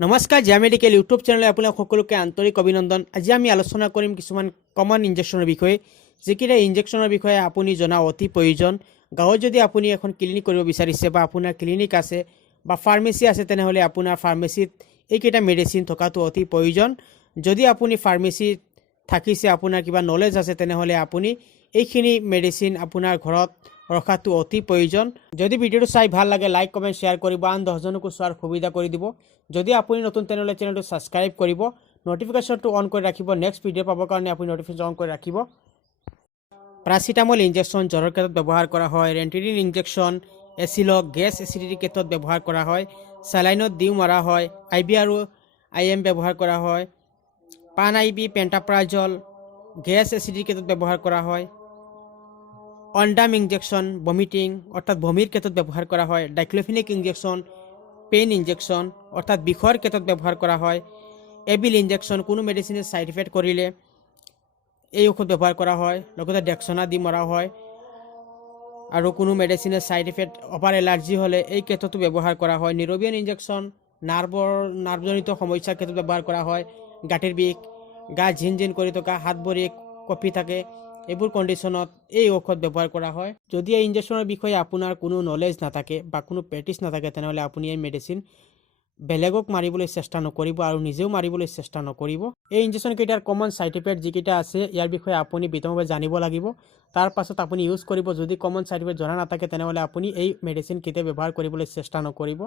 নমস্কাৰ জিয়া medical YouTube চেনেলে আপোনাক সকলোকে আন্তৰিক অভিনন্দন। আজি আমি আলোচনা কৰিম কিছুমান কমন ইনজেকশ্যনৰ বিষয়ে, যিকেইটা ইনজেকশ্যনৰ বিষয়ে আপুনি জনা অতি প্ৰয়োজন। গাঁৱত যদি আপুনি এখন ক্লিনিক কৰিব বিচাৰিছে বা আপোনাৰ ক্লিনিক আছে বা ফাৰ্মেচি আছে, তেনেহ'লে আপোনাৰ ফাৰ্মেচিত এইকেইটা মেডিচিন থকাটো অতি প্ৰয়োজন। যদি আপুনি ফাৰ্মেচিত থাকিছে, আপোনাৰ কিবা নলেজ আছে, তেনেহ'লে আপুনি এইখিনি মেডিচিন আপোনাৰ ঘৰত ৰখাটো অতি প্ৰয়োজন। যদি ভিডিঅ'টো চাই ভাল লাগে, লাইক কমেণ্ট শ্বেয়াৰ কৰিব, আন 10জনকো চোৱাৰ সুবিধা কৰি দিব। যদি আপুনি নতুন তেনেহ'লে চেনেলটো ছাবস্ক্ৰাইব কৰিব, নটিফিকেশ্যনটো অন কৰি ৰাখিব। নেক্সট ভিডিঅ' পাবৰ কাৰণে আপুনি নটিফিকেশ্যন অন কৰি ৰাখিব। পেৰাচিটামল ইনজেকশ্যন জ্বৰৰ ক্ষেত্ৰত ব্যৱহাৰ কৰা হয়। ৰেণ্টিডিন ইনজেকশ্যন এচিলক গেছ এচিডিটিৰ ক্ষেত্ৰত ব্যৱহাৰ কৰা হয়। চেলাইনত দিও মৰা হয়। IV আৰু IM ব্যৱহাৰ কৰা হয়। পান IV পেণ্টাপ্ৰাজল গেছ এচিডিটিৰ ক্ষেত্ৰত ব্যৱহাৰ কৰা হয়। অনডাম ইনজেকশ্যন ভমিটিং অৰ্থাৎ বমিৰ ক্ষেত্ৰত ব্যৱহাৰ কৰা হয়। ডাইক্ল'ফিনিক ইনজেকশ্যন পেইন ইনজেকশ্যন অৰ্থাৎ বিষৰ ক্ষেত্ৰত ব্যৱহাৰ কৰা হয়। এবিল ইনজেকশ্যন কোনো মেডিচিনে ছাইড ইফেক্ট কৰিলে এই ঔষধ ব্যৱহাৰ কৰা হয়। লগতে ডেক্সনা দি মৰা হয়। আৰু কোনো মেডিচিনে ছাইড ইফেক্ট অভাৰ এলাৰ্জি হ'লে এই ক্ষেত্ৰতো ব্যৱহাৰ কৰা হয়। নিউৰ'বিয়ান ইনজেকশ্যন নাৰ্ভজনিত সমস্যাৰ ক্ষেত্ৰত ব্যৱহাৰ কৰা হয়। গাঁঠিৰ বিষ, গা ঝিনঝিন কৰি থকা, হাত ভৰি কঁপি থাকে, এইবোৰ কণ্ডিশ্যনত এই ঔষধ ব্যৱহাৰ কৰা হয়। যদি এই ইনজেকশ্যনৰ বিষয়ে আপোনাৰ কোনো নলেজ নাথাকে বা কোনো প্ৰেক্টিছ নাথাকে, তেনেহ'লে আপুনি এই মেডিচিন বেলেগক মাৰিবলৈ চেষ্টা নকৰিব আৰু নিজেও মাৰিবলৈ চেষ্টা নকৰিব। এই ইনজেকশ্যনকেইটাৰ কমন ছাইড ইফেক্ট যিকেইটা আছে, ইয়াৰ বিষয়ে আপুনি বিতংভাৱে জানিব লাগিব। তাৰ পাছত আপুনি ইউজ কৰিব। যদি কমন ছাইড ইফেক্ট জনা নাথাকে, তেনেহ'লে আপুনি এই মেডিচিন কেতিয়াও ব্যৱহাৰ কৰিবলৈ চেষ্টা নকৰিব।